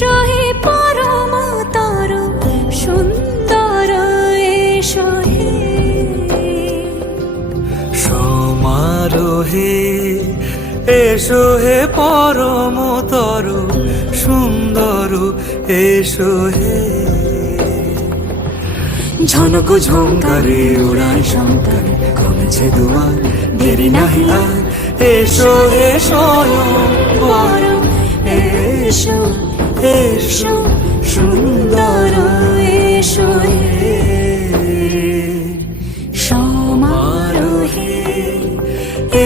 এসো হে পরম তর সুন্দর এসো হে সমারোহে এসো হে পরমতর সুন্দর এসো হে ঝনক ঝঙ্কারে উড়ায় শঙ্কারে কমেছে দুয়ার দেরি নাহি আর। এসো স্বয়ং পরম এসো। এসো সুন্দর এসো সমারোহে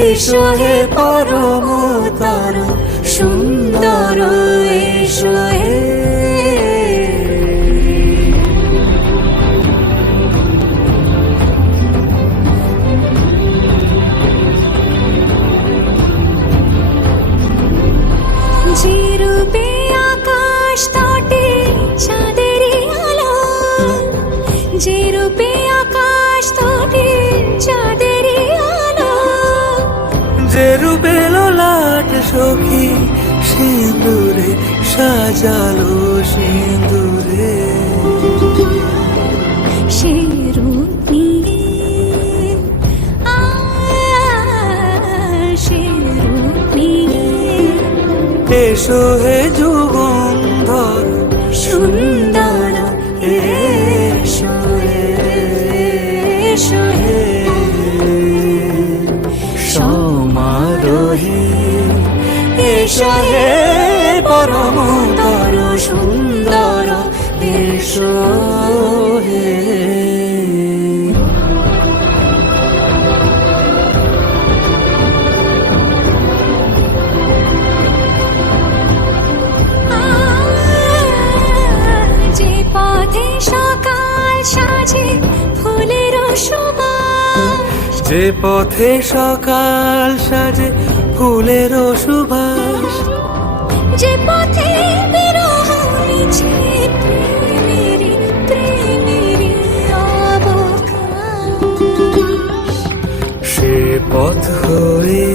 এসো হে পরমতর সুন্দর এসো হে। যে যে রূপে আকাশ তটে চাঁদেরই আলো। যে রূপে লাট সখী সিঁদুরে সাজালো সিঁদুরে এসো হে যুগন্ধর। সুন্দর এসো হে পরমতর সুন্দর হে যে পথে সকাল সাজে ফুলের সুবাস। যে পথে সে পথ হয়ে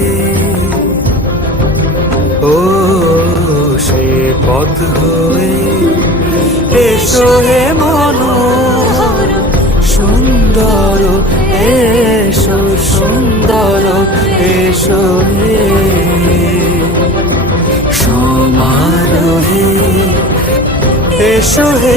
ও সে পথ হয়ে এসো হে মনোহর সুন্দর এসো সুন্দর এসো হে এসো হে